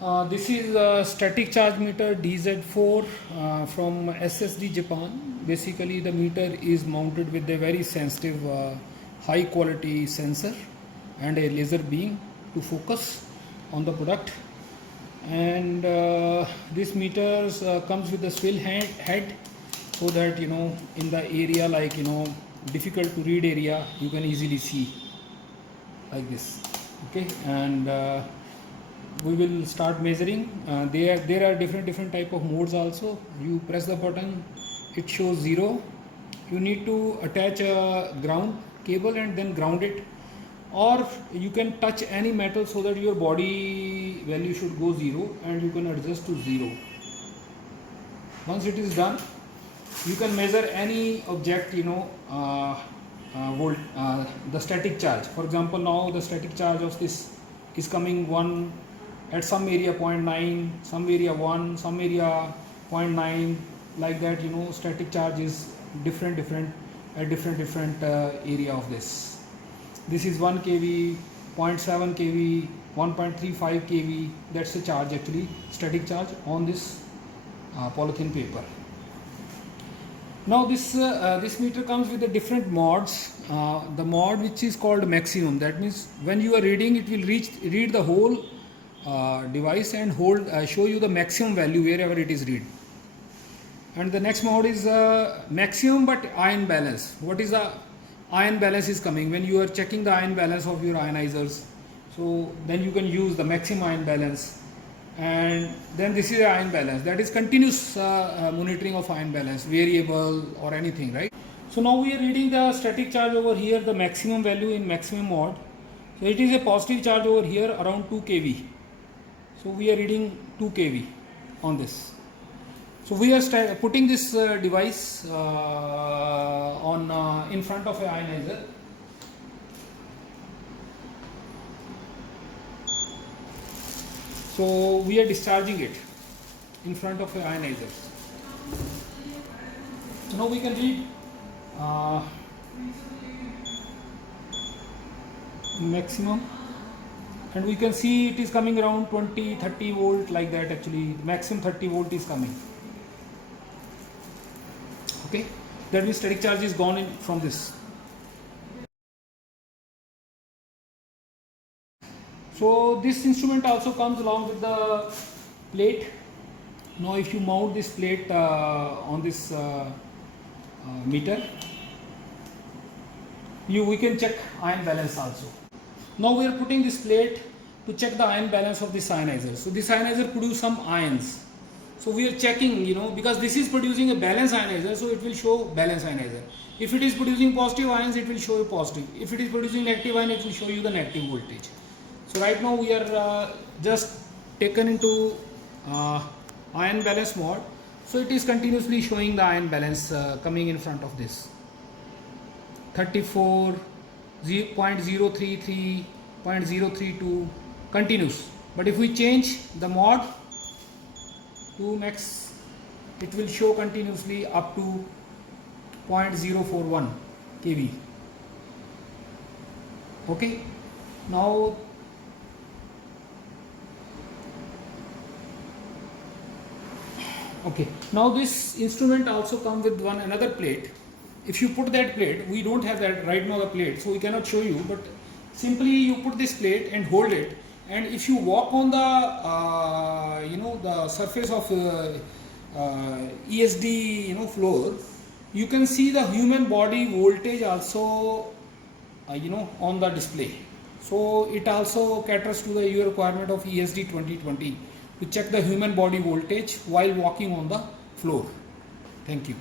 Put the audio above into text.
This is a static charge meter DZ4 from SSD Japan. Basically, the meter is mounted with a very sensitive, high quality sensor and a laser beam to focus on the product. And this meter comes with a swivel head, so that in the area like difficult to read area you can easily see like this. Okay, and we will start measuring. There are different type of modes also. You press the button, it shows 0. You need to attach a ground cable and then ground it, or you can touch any metal so that your body value should go 0 and you can adjust to 0. Once it is done, you can measure any object, the static charge. For example, now the static charge of this is coming 1 at some area 0.9, some area 1, some area 0.9, like that. Static charge is different at different area of this. This is 1 kV, 0.7 kV, 1.35 kV. That's the charge, actually static charge on this polythene paper. Now this meter comes with the different modes. The mode which is called maximum, that means when you are reading, it will read the whole device and show you the maximum value wherever it is read. And the next mode is maximum but ion balance. What is the ion balance is coming when you are checking the ion balance of your ionizers. So then you can use the maximum ion balance. And then this is the ion balance, that is continuous monitoring of ion balance, variable or anything, right? So now we are reading the static charge over here, the maximum value in maximum mode. So it is a positive charge over here around 2 kV. So we are reading 2 kV on this. So we are putting this device in front of a ionizer. So we are discharging it in front of a ionizer. So now we can read maximum, and we can see it is coming around 20-30 volt, like that. Actually maximum 30 volt is coming. Okay, that means static charge is gone in from this. So this instrument also comes along with the plate. Now if you mount this plate on this meter, we can check ion balance also. Now we are putting this plate to check the ion balance of this ionizer. So this ionizer produces some ions. So we are checking, because this is producing a balanced ionizer, so it will show balanced ionizer. If it is producing positive ions, it will show you positive. If it is producing negative ion, it will show you the negative voltage. So right now we are just taken into ion balance mode. So it is continuously showing the ion balance coming in front of this. 34, 0.033, 0.032, continuous. But if we change the mode to max, it will show continuously up to 0.041 kV. Okay, now this instrument also comes with another plate. If you put that plate, we don't have that right now, the plate, so we cannot show you, but simply you put this plate and hold it, and if you walk on the the surface of ESD floor, you can see the human body voltage also on the display. So it also caters to your requirement of ESD 2020 to check the human body voltage while walking on the floor. Thank you.